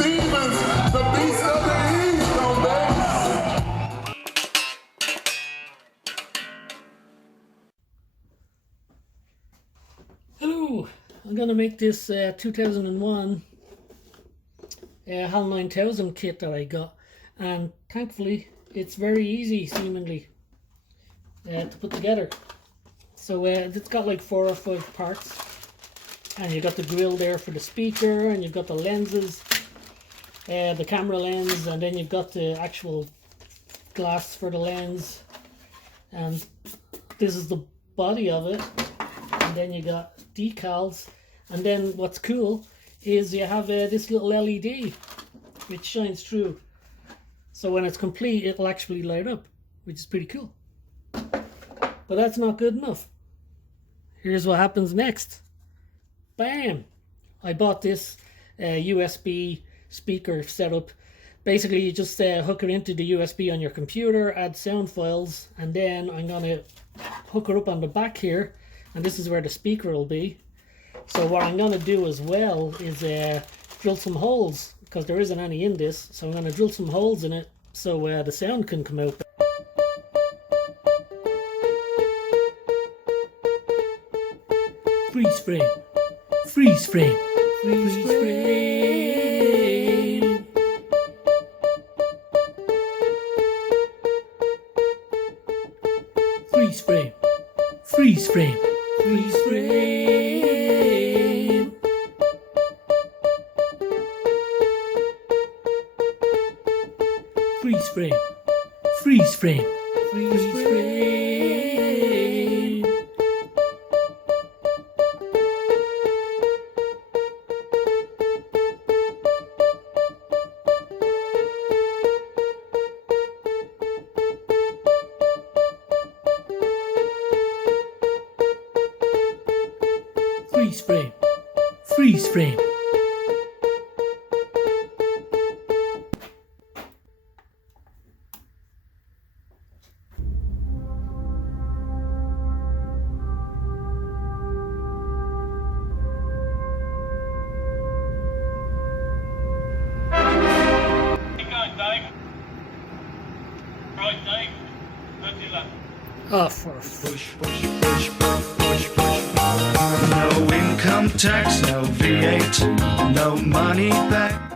Stevens, the beast of the East on bass. Hello, I'm gonna make this 2001 HAL9000 kit that I got, and thankfully it's very easy seemingly to put together. So it's got like 4 or 5 parts, and you've got the grill there for the speaker, and you've got the lenses, the camera lens, and then you've got the actual glass for the lens, and this is the body of it. And then you got decals, and then what's cool is you have this little LED which shines through, so when it's complete it'll actually light up, which is pretty cool. But that's not good enough. Here's what happens next. Bam! I bought this USB speaker setup. Basically you just hook it into the USB on your computer, add sound files, and then I'm gonna hook it up on the back here, and this is where the speaker will be. So what I'm going to do as well is drill some holes, because there isn't any in this, so I'm going to drill some holes in it so the sound can come out. Freeze frame, freeze frame, freeze frame. Freeze frame, freeze frame. Freeze frame. Freeze frame. Freeze frame. Freeze frame. Freeze frame. Freeze frame. Keep going, Dave. Right, Dave. Don't do that. Oh, for Push, push, push, push, push, push. No income tax, no VAT, no money back.